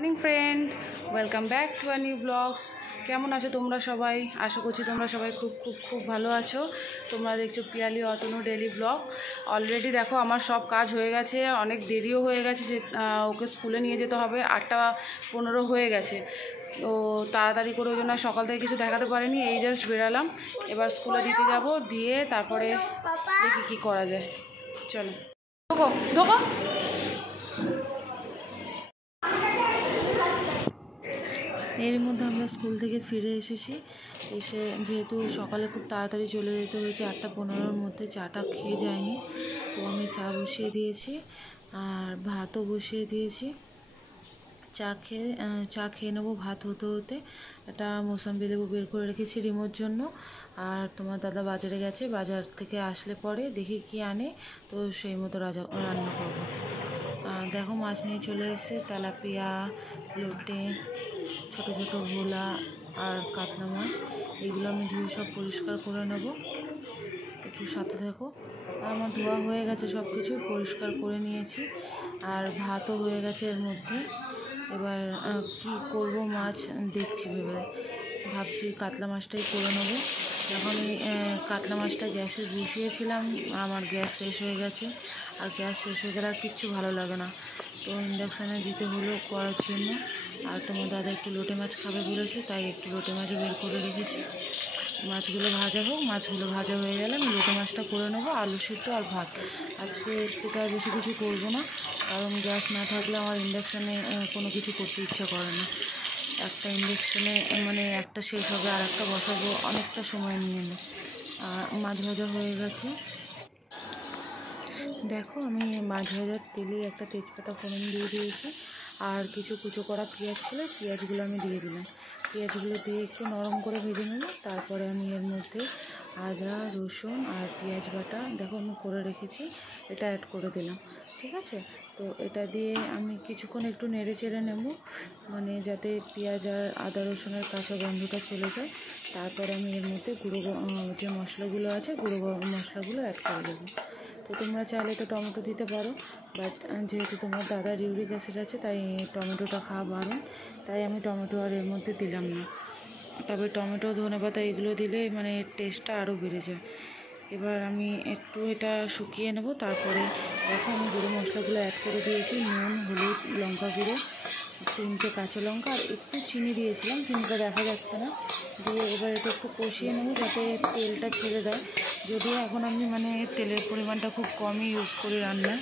Morning friend, welcome back to a new blogs. কেমন আছো তোমরা সবাই? আশা করছি তোমরা সবাই খুব খুব খুব ভালো আছো। তোমরা দেখছো Piyali Atanu daily blog. Already দেখো আমার সব কাজ হয়ে গেছে, অনেক দেরিও হয়ে গেছে যে ওকে স্কুলে নিয়ে যেতে হবে। 8:15 হয়ে গেছে, তো তাড়াতাড়ি করে ওই জন্য সকাল থেকে কিছু দেখাতে পারিনি। এই জাস্ট বেরালাম, এবার স্কুলে দিতে যাব, দিয়ে তারপরে দেখি কী করা যায়। চলো ঢোকো ঢোকো। এর মধ্যে আমরা স্কুল থেকে ফিরে এসেছি। এসে যেহেতু সকালে খুব তাড়াতাড়ি চলে যেতে হয়েছে, 8:15-র মধ্যে চাটা খেয়ে যায়নি, তো আমি চা বসিয়ে দিয়েছি আর ভাতও বসিয়ে দিয়েছি। চা খেয়ে নেবো ভাত হতে হতে। একটা মৌসম্বি লেবু বের করে রেখেছি রিমোর জন্য। আর তোমার দাদা বাজারে গেছে, বাজার থেকে আসলে পরে দেখি কি আনে, তো সেই মতো রান্না করবো। দেখো মাছ নিয়ে চলে এসেছে, তেলাপিয়া, লোটে, ছোট ছোট ভোলা আর কাতলা মাছ। এগুলো আমি ধুয়ে সব পরিষ্কার করে নেব, একটু সাথে থাকো। আমার ধোয়া হয়ে গেছে, সব কিছু পরিষ্কার করে নিয়েছি আর ভাতও হয়ে গেছে এর মধ্যে। এবার কি করব মাছ দেখছি, ভাবছি কাতলা মাছটাই করে নেবো। যখন এই কাতলা মাছটা গ্যাসে বসিয়েছিলাম, আমার গ্যাস শেষ হয়ে গেছে, আর গ্যাস শেষ হয়ে গেলে আর কিচ্ছু ভালো লাগে না, তো ইন্ডাকশানে দিতে হলো করার জন্য। আর তোমার দাদা একটু লোটে মাছ খাবে বলেছে, তাই একটু লোটে মাছও বের করে রেখেছি। মাছগুলো ভাজা হোক, মাছগুলো ভাজা হয়ে গেলে আমি লোটে মাছটা করে নেবো, আলু সিদ্ধ আর ভাত। আজকে এর থেকে আর বেশি কিছু করবো না, কারণ গ্যাস না থাকলে আমার ইন্ডাকশানে কোনো কিছু করতে ইচ্ছা করে না। একটা ইন্ডাকশানে মানে একটা শেষ হবে আর একটা বসাবো, অনেকটা সময় নিয়ে নেয়। আর মাছ ভাজা হয়ে গেছে, দেখো আমি মাছ ভাজার তেলে একটা তেজপাতা ফোড়ন দিয়ে দিয়েছি, আর কিছু কুচো করা পেঁয়াজ ছিল, পেঁয়াজগুলো আমি দিয়ে দিলাম। পেঁয়াজগুলো দিয়ে একটু নরম করে ভেজে নেব, তারপরে আমি এর মধ্যে আদা, রসুন আর পেঁয়াজ বাটা দেখো আমি করে রেখেছি, এটা অ্যাড করে দিলাম। ঠিক আছে, তো এটা দিয়ে আমি কিছুক্ষণ একটু নেড়ে চেড়ে নেব, মানে যাতে পেঁয়াজ আর আদা রসুনের কাঁচা গন্ধটা চলে যায়। তারপরে আমি এর মধ্যে যে মশলাগুলো আছে, গুঁড়ো মশলাগুলো অ্যাড করে দেবো। তো তোমরা চাইলে তো টমেটো দিতে পারো, বাট যেহেতু তোমার দাদার ইউরিক অ্যাসিড আছে, তাই টমেটোটা খাওয়া বারণ, তাই আমি টমেটো আর এর মধ্যে দিলাম না। তবে টমেটো, ধনেপাতা এগুলো দিলে মানে টেস্টটা আরও বেড়ে যায়। এবার আমি একটু এটা শুকিয়ে নেব, তারপরে দেখো আমি গুঁড়ো মশলাগুলো অ্যাড করে দিয়েছি, নুন, হলুদ, লঙ্কা গুঁড়ো, 3টে কাঁচা লঙ্কা আর একটু চিনি দিয়েছিলাম, চিনিটা দেখা যাচ্ছে না। দিয়ে এবার এটা একটু কষিয়ে নেব যাতে তেলটা ছেড়ে দেয়। যদিও এখন আমি মানে তেলের পরিমাণটা খুব কমই ইউজ করি রান্নায়,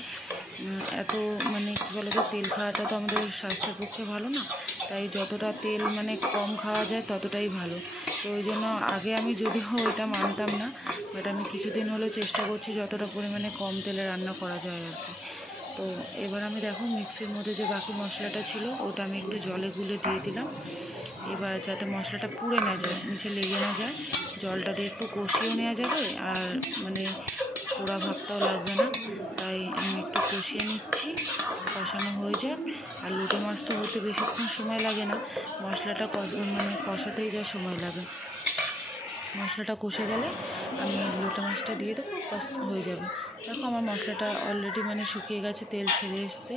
এত মানে কী বলো তো, তেল খাওয়াটা তো আমাদের স্বাস্থ্যের পক্ষে ভালো না, তাই যতটা তেল মানে কম খাওয়া যায় ততটাই ভালো। তো ওই জন্য আগে আমি যদিও ওইটা মানতাম না, বাট আমি কিছুদিন হলেও চেষ্টা করছি যতটা পরিমাণে কম তেলে রান্না করা যায় আর কি। তো এবার আমি দেখো মিক্সির মধ্যে যে বাকি মশলাটা ছিল ওটা আমি একটু জলে গুলে দিয়ে দিলাম। এবার যাতে মশলাটা পুড়ে না যায়, নিচে লেগে না যায়, জলটা দিয়ে একটু কষিয়েও নেওয়া যাবে আর মানে পোড়া ভাবটাও লাগবে না, তাই আমি একটু কষিয়ে নিচ্ছি। কষানো হয়ে যাক। আর লোটে মাছ তো হতে বেশিক্ষণ সময় লাগে না, মশলাটা মানে কষাতেই যা সময় লাগে। মশলাটা কষে গেলে আমি লোটে মাছটা দিয়ে দেবো, বাস হয়ে যাবে। দেখো আমার মশলাটা অলরেডি মানে শুকিয়ে গেছে, তেল ছেড়ে এসছে,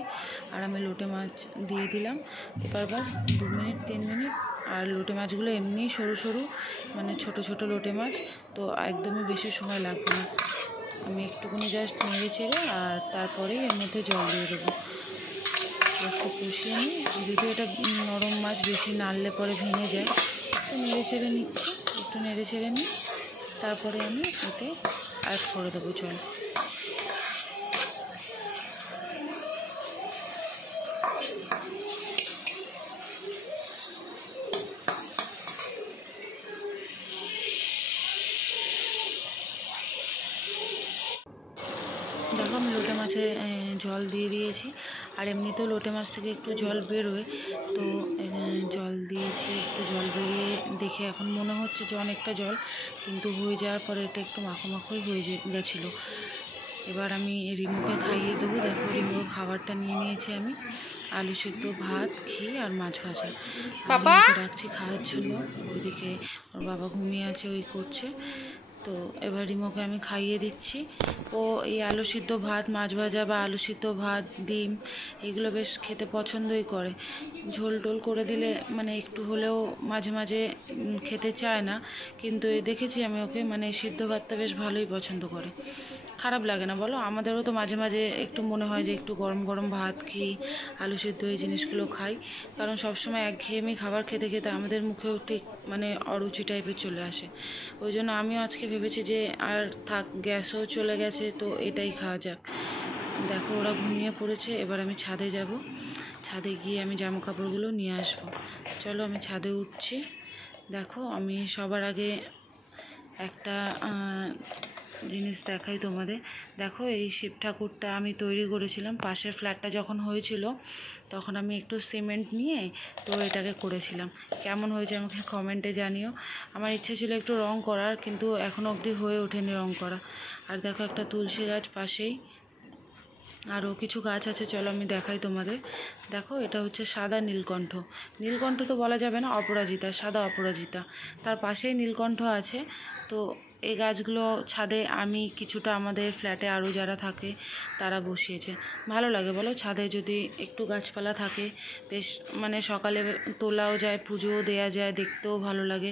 আর আমি লোটে মাছ দিয়ে দিলাম। এবার বাস 2 মিনিট 3 মিনিট। আর লোটে মাছগুলো এমনিই সরু সরু, মানে ছোট ছোট লোটে মাছ, তো একদমই বেশি সময় লাগবে না। আমি একটুখানি জাস্ট নেড়ে ছেড়ে আর তারপরেই এর মধ্যে জল দিয়ে দেবো। একটু কষিয়ে নিই, যদি এটা নরম মাছ, বেশি নাড়লে পরে ভেঙে যায়। একটু নেড়ে ছেড়ে নিচ্ছি, একটু নেড়ে ছেড়ে নিই, তারপরে আমি এতে অ্যাড করে দেবো জল। দেখো আমি লোটে মাছে জল দিয়ে দিয়েছি, আর এমনিতেও লোটে মাছ থেকে একটু জল বেরোয়, তো জল দিয়েছি। একটু জল বেরিয়ে দেখে এখন মনে হচ্ছে যে অনেকটা জল, কিন্তু হয়ে যাওয়ার পরে এটা একটু মাখো মাখোই হয়ে গেছিলো। এবার আমি রিমুকে খাইয়ে দেবো। দেখো রিমুর খাবারটা নিয়ে নিয়েছি আমি, আলু সিদ্ধ, ভাত, ঘি আর মাছ ভাজা। রিমুকে রাখছি খাওয়ার জন্য, ওইদিকে ওর বাবা ঘুমিয়ে আছে, ওই করছে। তো এবার রিমোকে আমি খাইয়ে দিচ্ছি। ও এই আলু সিদ্ধ ভাত, মাছ ভাজা বা আলু সিদ্ধ ভাত, ডিম এগুলো বেশ খেতে পছন্দই করে। ঝোল টোল করে দিলে মানে একটু হলেও মাঝে মাঝে খেতে চায় না, কিন্তু দেখেছি আমি ওকে মানে সিদ্ধ ভাতটা বেশ ভালোই পছন্দ করে। খারাপ লাগে না বলো? আমাদেরও তো মাঝে মাঝে একটু মনে হয় যে একটু গরম গরম ভাত খেয়ে আলু সিদ্ধ এই জিনিসগুলো খাই, কারণ সবসময় একঘেয়েমি খাবার খেতে খেতে আমাদের মুখেও ঠিক মানে অরুচি টাইপের চলে আসে। ওই জন্য আমিও আজকে ভেবেছি যে আর থাক, গ্যাসও চলে গেছে, তো এটাই খাওয়া যাক। দেখো ওরা ঘুমিয়ে পড়েছে, এবার আমি ছাদে যাব, ছাদে গিয়ে আমি জামা কাপড়গুলো নিয়ে আসবো। চলো আমি ছাদে উঠছি। দেখো আমি সবার আগে একটা জিনিস দেখাই তোমাদের। দেখো এই শিব ঠাকুরটা আমি তৈরি করেছিলাম, পাশের ফ্ল্যাটটা যখন হয়েছিল তখন আমি একটু সিমেন্ট নিয়ে তো এটাকে করেছিলাম। কেমন হয়েছে আমাকে কমেন্টে জানিও। আমার ইচ্ছে ছিল একটু রং করার, কিন্তু এখনও অবধি হয়ে ওঠেনি রং করা। আর দেখো একটা তুলসী গাছ পাশেই, আরও কিছু গাছ আছে, চলো আমি দেখাই তোমাদের। দেখো এটা হচ্ছে সাদা নীলকণ্ঠ। নীলকণ্ঠ তো বলা যাবে না, অপরাজিতা, সাদা অপরাজিতা। তার পাশেই নীলকণ্ঠ আছে। তো এই গাছগুলো ছাদে আমি কিছুটা, আমাদের ফ্ল্যাটে আরও যারা থাকে তারা বসিয়েছে। ভালো লাগে বলো, ছাদে যদি একটু গাছপালা থাকে, বেশ মানে সকালে তোলাও যায়, পুজোও দেওয়া যায়, দেখতেও ভালো লাগে।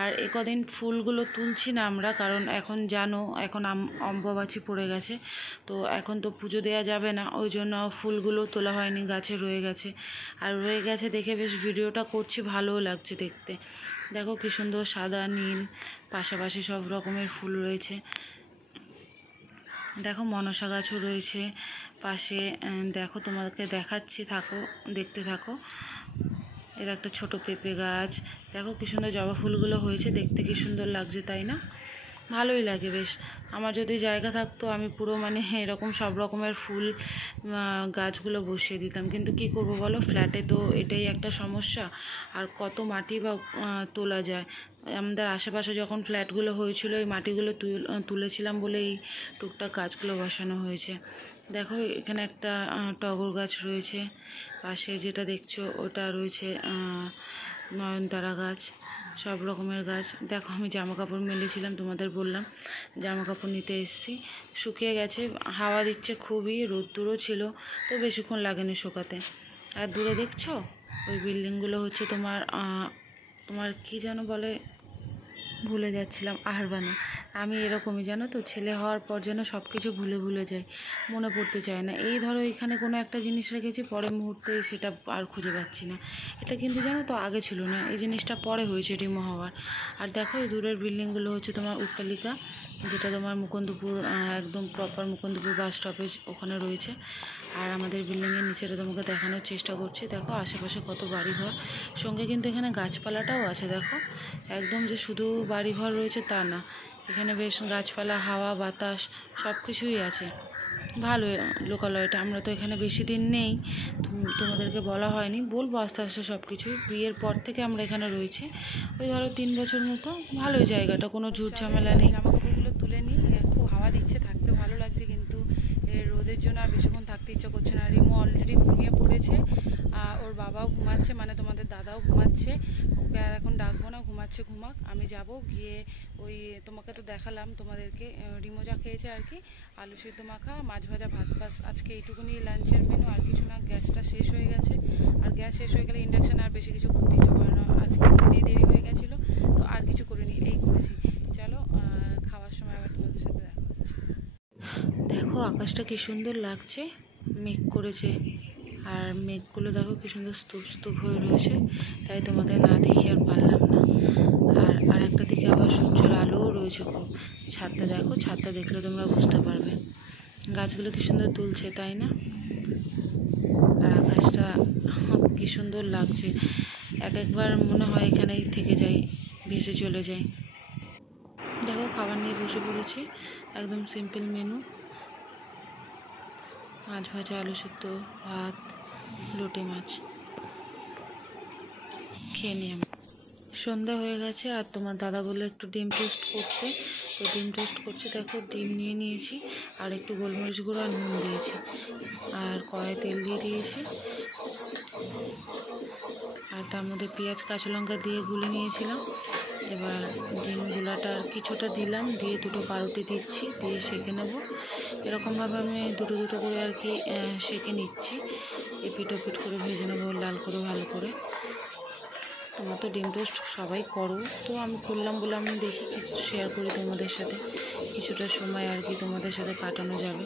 আর এ কদিন ফুলগুলো তুলছি না আমরা, কারণ এখন জানো এখন অম্বুবাচী পড়ে গেছে, তো এখন তো পুজো দেওয়া যাবে না, ওই জন্য ফুলগুলো তোলা হয়নি, গাছে রয়ে গেছে। আর রয়ে গেছে দেখে বেশ ভিডিওটা করছি, ভালোও লাগছে দেখতে। দেখো কী সুন্দর সাদা নীল পাশাপাশি সব রকমের ফুল রয়েছে। দেখো মনসা গাছও রয়েছে পাশে। দেখো তোমাকে দেখাচ্ছি, থাকো দেখতে থাকো। এর একটা ছোট পেঁপে গাছ, দেখো কী সুন্দর জবা ফুলগুলো হয়েছে, দেখতে কী সুন্দর লাগছে তাই না? ভালোই লাগে বেশ। আমার যদি জায়গা থাকতো আমি পুরো মানে এরকম সব রকমের ফুল গাছগুলো বসিয়ে দিতাম, কিন্তু কি করব বলো, ফ্ল্যাটে তো এটাই একটা সমস্যা। আর কত মাটি বা তোলা যায়। আমাদের আশেপাশে যখন ফ্ল্যাটগুলো হয়েছিল এই মাটিগুলো তুলেছিলাম বলে এই টুকটাক গাছগুলো বসানো হয়েছে। দেখো এখানে একটা টগর গাছ রয়েছে, পাশে যেটা দেখছো ওটা রয়েছে নয়নতারা গাছ, সব রকমের গাছ। দেখো আমি জামা কাপড় মেলেছিলাম, তোমাদের বললাম জামা কাপড় নিতে এসেছি, শুকিয়ে গেছে, হাওয়া দিচ্ছে খুবই, রোদ্দুরও ছিল, তো বেশিক্ষণ লাগেনি শুকাতে। আর দূরে দেখছো ওই বিল্ডিংগুলো হচ্ছে তোমার তোমার কী যেন বলে, ভুলে যাচ্ছিলাম, আহ্বানা। আমি এরকমই জানো তো, ছেলে হওয়ার পর যেন সব কিছু ভুলে যাই, মনে পড়তে চায় না। এই ধরো এখানে কোনো একটা জিনিস রেখেছি, পরের মুহূর্তে সেটা আর খুঁজে পাচ্ছি না। এটা কিন্তু জানো তো আগে ছিল না, এই জিনিসটা পরে হয়েছে রিমো হওয়ার। আর দেখো এই দূরের বিল্ডিংগুলো হচ্ছে তোমার উট্টালিকা, যেটা তোমার মুকুন্দপুর একদম প্রপার মুকুন্দপুর বাস স্টপেজ ওখানে রয়েছে। আর আমাদের বিল্ডিংয়ের নিচেটা তোমাকে দেখানোর চেষ্টা করছি। দেখো আশেপাশে কত বাড়িঘর, সঙ্গে কিন্তু এখানে গাছপালাটাও আছে। দেখো একদম যে শুধু বাড়িঘর রয়েছে তা না, এখানে বেশ গাছপালা, হাওয়া বাতাস সব কিছুই আছে। ভালো লোকালয়টা। আমরা তো এখানে বেশি দিন নেই, তোমাদেরকে বলা হয়নি, বলবো আস্তে আস্তে সব কিছু। বিয়ের পর থেকে আমরা এখানে রয়েছি, ওই ধরো 3 বছর মতো। ভালোই জায়গাটা, কোনো ঝুট ঝামেলা নেই। জামা কাপড়গুলো তুলে নিই, খুব হাওয়া দিচ্ছে, থাকতে ভালো লাগছে, কিন্তু রোদের জন্য আর বেশিক্ষণ থাকতে ইচ্ছা করছে না। রিমো অলরেডি ঘুমিয়ে পড়েছে, ওর বাবাও ঘুমাচ্ছে, মানে তোমাদের দাদাও ঘুমাচ্ছে। ওকে আর এখন ডাকবো না, ঘুমাচ্ছে ঘুমাক। আমি যাব গিয়ে ওই তোমাকে তো দেখালাম তোমাদেরকে রিমো যা খেয়েছে আর কি, আলু সিদ্ধ মাখা, মাছ ভাজা, ভাত, বাস আজকে এইটুকুনি লাঞ্চের মেনু, আর কিছু না। গ্যাসটা শেষ হয়ে গেছে, আর গ্যাস শেষ হয়ে গেলে ইন্ডাকশানে আর বেশি কিছু করতে ইচ্ছে করে না। আজকে এমনিতেই দেরি হয়ে গেছিলো, তো আর কিছু করিনি, এই করেছি। চলো খাওয়ার সময় আবার তোমাদের সাথে দেখা হচ্ছে। দেখো আকাশটা কি সুন্দর লাগছে, মেঘ করেছে, আর মেঘগুলো দেখো কি সুন্দর স্তূপ স্তূপ হয়ে রয়েছে, তাই তোমাদের না দেখি আর পারলাম না। আর একটা দিকে আবার সূর্যের আলোও রয়েছে খুব। ছাদটা দেখো, ছাদটা দেখলে তোমরা বুঝতে পারবে। গাছগুলো কি সুন্দর তুলছে তাই না? আর আকাশটা কি সুন্দর লাগছে, একবার মনে হয় এখানেই থেকে যাই, ভেসে চলে যাই। দেখো খাবার নিয়ে বসে পড়েছি, একদম সিম্পল মেনু, মাছ ভাজা, আলু সিদ্ধ, ভাত, লোটে মাছ। খেয়ে নিই আমি। সন্ধ্যা হয়ে গেছে, আর তোমার দাদা বললো একটু ডিম টোস্ট করতে, তো ডিম টোস্ট করছে। দেখো ডিম নিয়ে নিয়েছি, আর একটু গোলমরিচ গুঁড়ো আর নুন দিয়েছি, আর কড়াই তেল দিয়ে দিয়েছি, আর তার মধ্যে পেঁয়াজ কাঁচা লঙ্কা দিয়ে গুলে নিয়েছিলাম। এবার ডিমগুলাটা কিছুটা দিলাম, দিয়ে দুটো পাউরুটি দিচ্ছি, দিয়ে সেঁকে নেব। এরকমভাবে আমি দুটো দুটো করে আর কি সেঁকে নিচ্ছি। এপিট ওপিট করে ভেজে নেবো লাল করে ভালো করে। তোমরা তো ডিম টোস্ট সবাই করো, তো আমি করলাম বলে আমি দেখি কিছু শেয়ার করি তোমাদের সাথে, কিছুটা সময় আর কি তোমাদের সাথে কাটানো যাবে।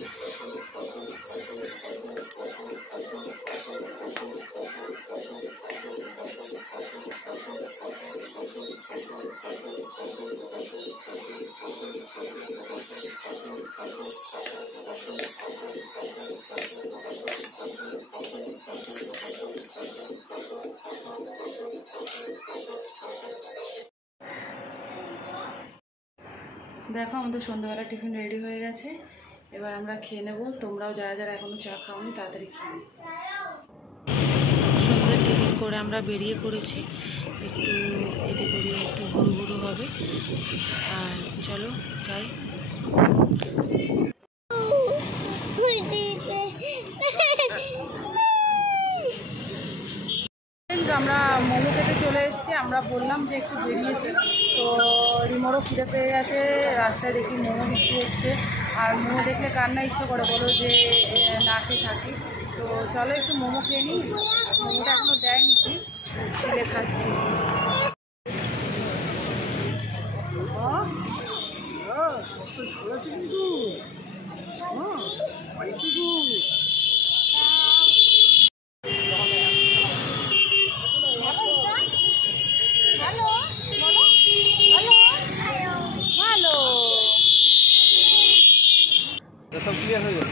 দেখো আমাদের সন্ধ্যাবেলা টিফিন রেডি হয়ে গেছে, এবার আমরা খেয়ে নেব। তোমরাও যারা যারা এখনও চা খাওনি তাড়াতাড়ি খেয়ে নেব। সন্ধ্যার টিফিন করে আমরা বেরিয়ে পড়েছি, একটু এদিক ওদিক একটু ঘুরু ঘুরু হবে। আর চলো যাই। আমরা মোমো খেতে চলে এসেছি। আমরা বললাম যে একটু বেরিয়েছি, তো রিমোরও ফিরে পেয়ে গেছে। রাস্তায় দেখি মোমো বিক্রি হচ্ছে, আর মোমো দেখলে কার না ইচ্ছে করে বলো যে না খেয়ে থাকি। তো চলো একটু মোমো খেয়ে নিই। মোমোটা এখনও দেয়নি, কি খেলে খাচ্ছি।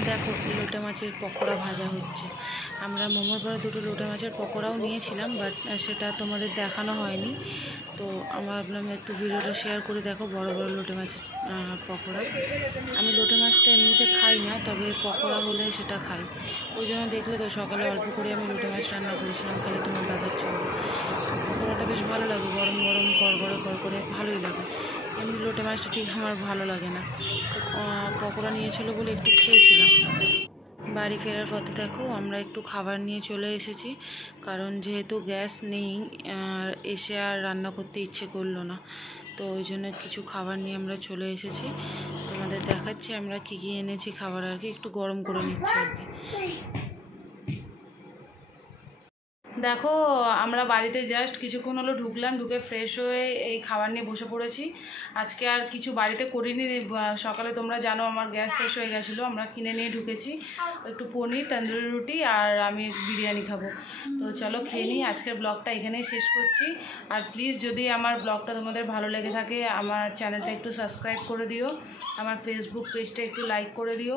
দেখো লোটে মাছের পকোড়া ভাজা হচ্ছে। আমরা মোমোর পরে দুটো লোটে মাছের পকোড়াও নিয়েছিলাম, বাট সেটা তোমাদের দেখানো হয়নি। তো আমরা ভাবলাম একটু ভিডিওটা শেয়ার করে দেখো বড় বড় লোটে মাছের পকোড়া। আমি লোটে মাছটা এমনিতে খাই না, তবে পকোড়া হলে সেটা খাই। ওই জন্য দেখলে তো সকালে অল্প করে আমি লোটে মাছ রান্না করেছিলাম, খালি তোমার দাদার জন্য। পকোড়াটা বেশ ভালো লাগে, গরম গরম কড়কড়ে ভালোই লাগে। এমনি লোটে মাছটা ঠিক আমার ভালো লাগে না, তো পকোড়া নিয়েছিল বলে একটু খেয়েছিলাম। বাড়ি ফেরার পথে দেখো আমরা একটু খাবার নিয়ে চলে এসেছি, কারণ যেহেতু গ্যাস নেই আর এসে আর রান্না করতে ইচ্ছে করলো না, তো ওই জন্য কিছু খাবার নিয়ে আমরা চলে এসেছি। তোমাদের দেখাচ্ছি আমরা কী কী এনেছি খাবার আর কি, একটু গরম করে নিচ্ছি আর কি। দেখো আমরা বাড়িতে জাস্ট কিছুক্ষণ হলো ঢুকলাম, ঢুকে ফ্রেশ হয়ে এই খাবার নিয়ে বসে পড়েছি। আজকে আর কিছু বাড়িতে করিনি, সকালে তোমরা জানো আমার গ্যাস শেষ হয়ে গেছিলো, আমরা কিনে নিয়ে ঢুকেছি। একটু পনির, তন্দুরি রুটি আর আমি বিরিয়ানি খাবো। তো চলো খেয়ে নিই। আজকের ব্লগটা এখানেই শেষ করছি। আর প্লিজ যদি আমার ব্লগটা তোমাদের ভালো লেগে থাকে, আমার চ্যানেলটা একটু সাবস্ক্রাইব করে দিও, আমার ফেসবুক পেজটা একটু লাইক করে দিও,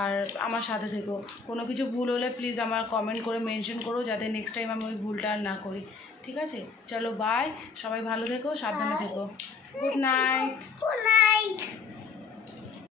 আর আমার সাথে থেকো। কোনো কিছু ভুল হলে প্লিজ আমার কমেন্ট করে মেনশন করো, যাতে নেক্সট টাইম আমি ওই ভুলটা আর না করি। ঠিক আছে, চলো বাই, সবাই ভালো থেকো, সাবধানে থেকো। Good night.